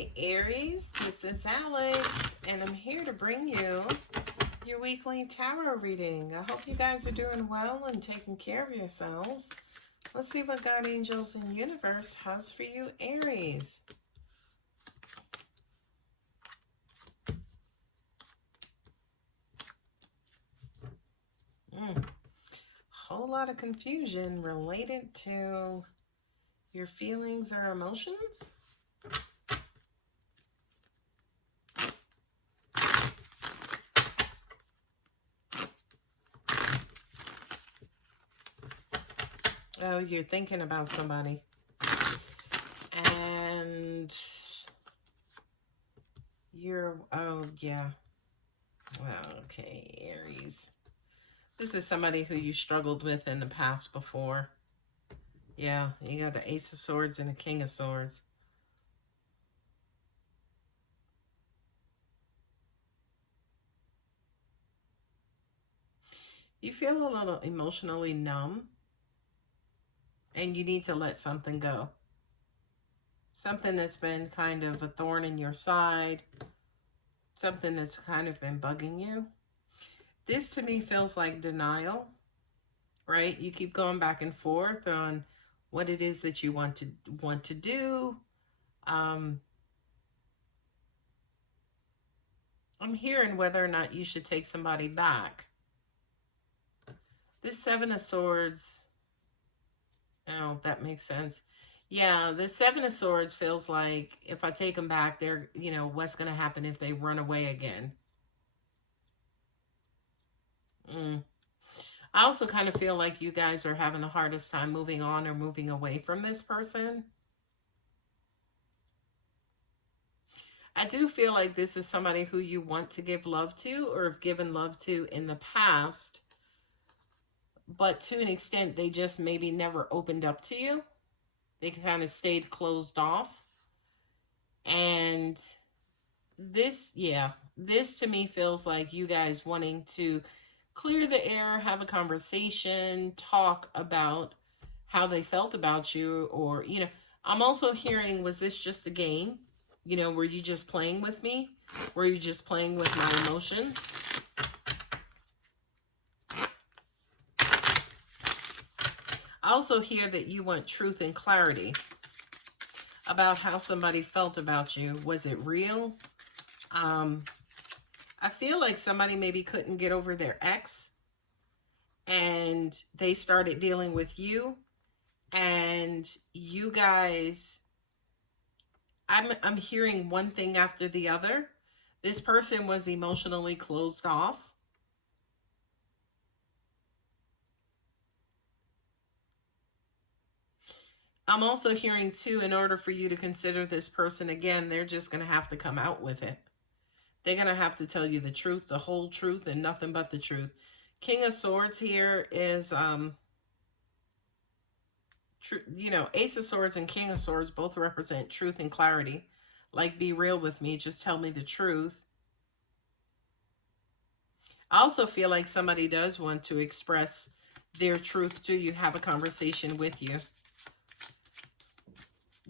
Hi, Aries. This is Alex, and I'm here to bring you your weekly tarot reading. I hope you guys are doing well and taking care of yourselves. Let's see what God, angels, and universe has for you, Aries. Whole lot of confusion related to your feelings or emotions. Oh, you're thinking about somebody. And oh, yeah. Well, okay, Aries. This is somebody who you struggled with in the past before. Yeah, you got the Ace of Swords and the King of Swords. You feel a little emotionally numb, and you need to let something go. Something that's been kind of a thorn in your side, something that's kind of been bugging you. This to me feels like denial, right? You keep going back and forth on what it is that you want to do. I'm hearing whether or not you should take somebody back. This Seven of Swords, oh, that makes sense. Yeah, the Seven of Swords feels like if I take them back, they're, what's going to happen if they run away again? I also kind of feel like you guys are having the hardest time moving on or moving away from this person. I do feel like this is somebody who you want to give love to or have given love to in the past, but to an extent, they just maybe never opened up to you. They kind of stayed closed off. And this to me feels like you guys wanting to clear the air, have a conversation, talk about how they felt about you, or, I'm also hearing, was this just a game? Were you just playing with me? Were you just playing with my emotions? I also hear that you want truth and clarity about how somebody felt about you. Was it real? I feel like somebody maybe couldn't get over their ex and they started dealing with you, and you guys, I'm hearing one thing after the other. This person was emotionally closed off. I'm also hearing too, in order for you to consider this person again, they're just going to have to come out with it. They're going to have to tell you the truth, the whole truth, and nothing but the truth. King of Swords here is, Ace of Swords and King of Swords both represent truth and clarity. Like, be real with me. Just tell me the truth. I also feel like somebody does want to express their truth to you, have a conversation with you.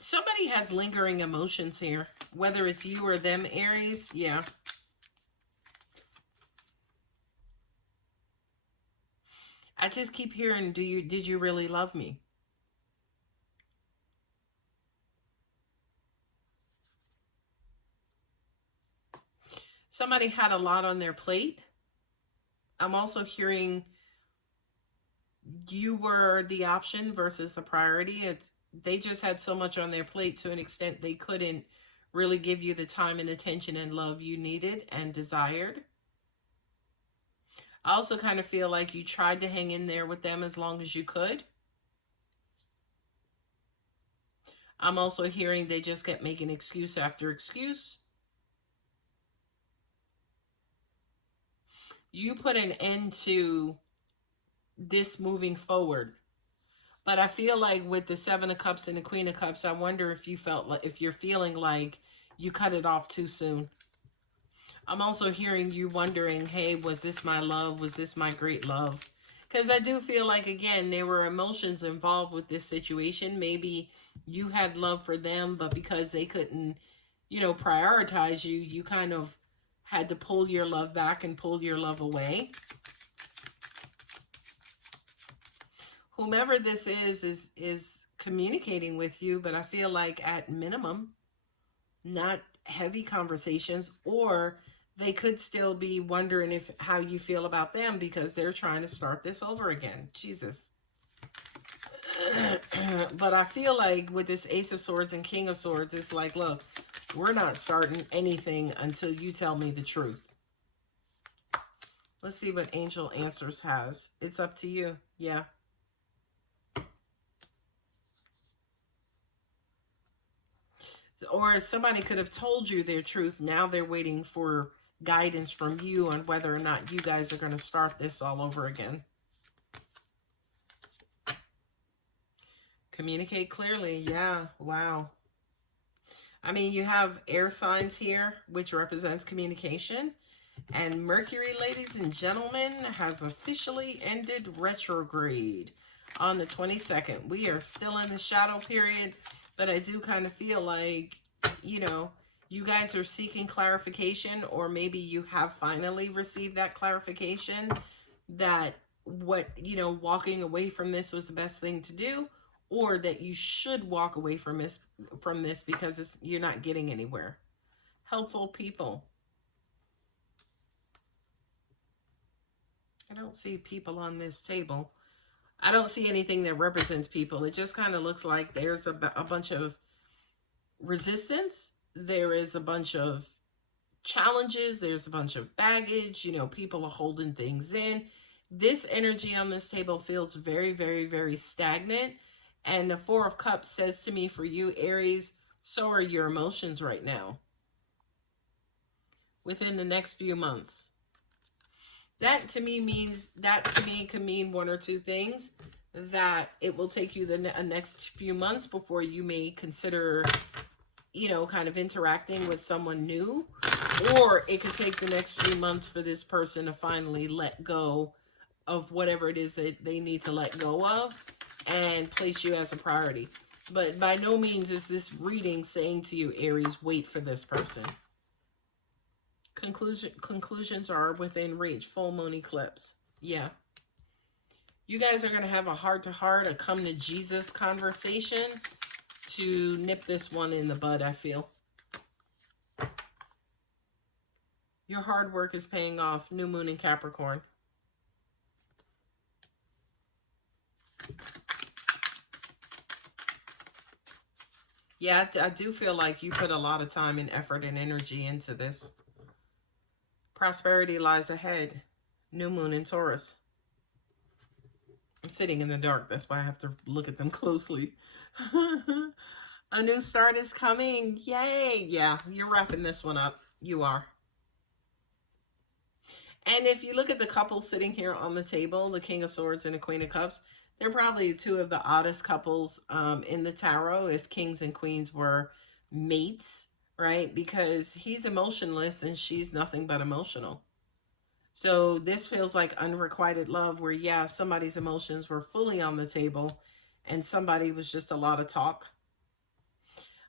Somebody has lingering emotions here, whether it's you or them, Aries. Yeah. I just keep hearing, did you really love me? Somebody had a lot on their plate. I'm also hearing you were the option versus the priority. They just had so much on their plate to an extent they couldn't really give you the time and attention and love you needed and desired. I also kind of feel like you tried to hang in there with them as long as you could. I'm also hearing they just kept making excuse after excuse. You put an end to this moving forward. But I feel like with the Seven of Cups and the Queen of Cups, I wonder if you're feeling like you cut it off too soon. I'm also hearing you wondering, hey, was this my love? Was this my great love? Because I do feel like, again, there were emotions involved with this situation. Maybe you had love for them, but because they couldn't you know, prioritize you, you kind of had to pull your love back and pull your love away. Whomever this is communicating with you, but I feel like at minimum, not heavy conversations, or they could still be wondering if how you feel about them because they're trying to start this over again. Jesus. But I feel like with this Ace of Swords and King of Swords, it's like, look, we're not starting anything until you tell me the truth. Let's see what Angel Answers has. It's up to you. Yeah. Or somebody could have told you their truth. Now they're waiting for guidance from you on whether or not you guys are going to start this all over again. Communicate clearly. Yeah. Wow. I mean, you have air signs here, which represents communication. And Mercury, ladies and gentlemen, has officially ended retrograde on the 22nd. We are still in the shadow period, but I do kind of feel like, you know, you guys are seeking clarification, or maybe you have finally received that clarification that what, you know, walking away from this was the best thing to do, or that you should walk away from this because you're not getting anywhere. Helpful people. I don't see people on this table. I don't see anything that represents people. It just kind of looks like there's a bunch of resistance. There is a bunch of challenges. There's a bunch of baggage. You know, people are holding things in. This energy on this table feels very, very, very stagnant. And the Four of Cups says to me, for you, Aries, so are your emotions right now. Within the next few months. That to me can mean one or two things. That it will take you the next few months before you may consider, you know, kind of interacting with someone new. Or it could take the next few months for this person to finally let go of whatever it is that they need to let go of and place you as a priority. But by no means is this reading saying to you, Aries, wait for this person. Conclusions are within reach. Full moon eclipse. Yeah. You guys are going to have a heart-to-heart, a come-to-Jesus conversation to nip this one in the bud, I feel. Your hard work is paying off. New moon in Capricorn. Yeah, I do feel like you put a lot of time and effort and energy into this. Prosperity lies ahead. New moon in Taurus. I'm sitting in the dark. That's why I have to look at them closely. A new start is coming. Yay. Yeah, you're wrapping this one up. You are. And if you look at the couple sitting here on the table, the King of Swords and the Queen of Cups, they're probably two of the oddest couples in the tarot if kings and queens were mates, right? Because he's emotionless and she's nothing but emotional. So this feels like unrequited love where, yeah, somebody's emotions were fully on the table and somebody was just a lot of talk.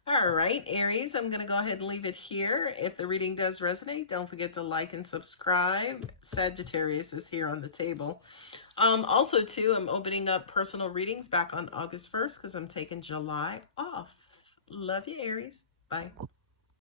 All right, Aries, I'm going to go ahead and leave it here. If the reading does resonate, don't forget to like and subscribe. Sagittarius is here on the table. Also, too, I'm opening up personal readings back on August 1st because I'm taking July off. Love you, Aries. Bye.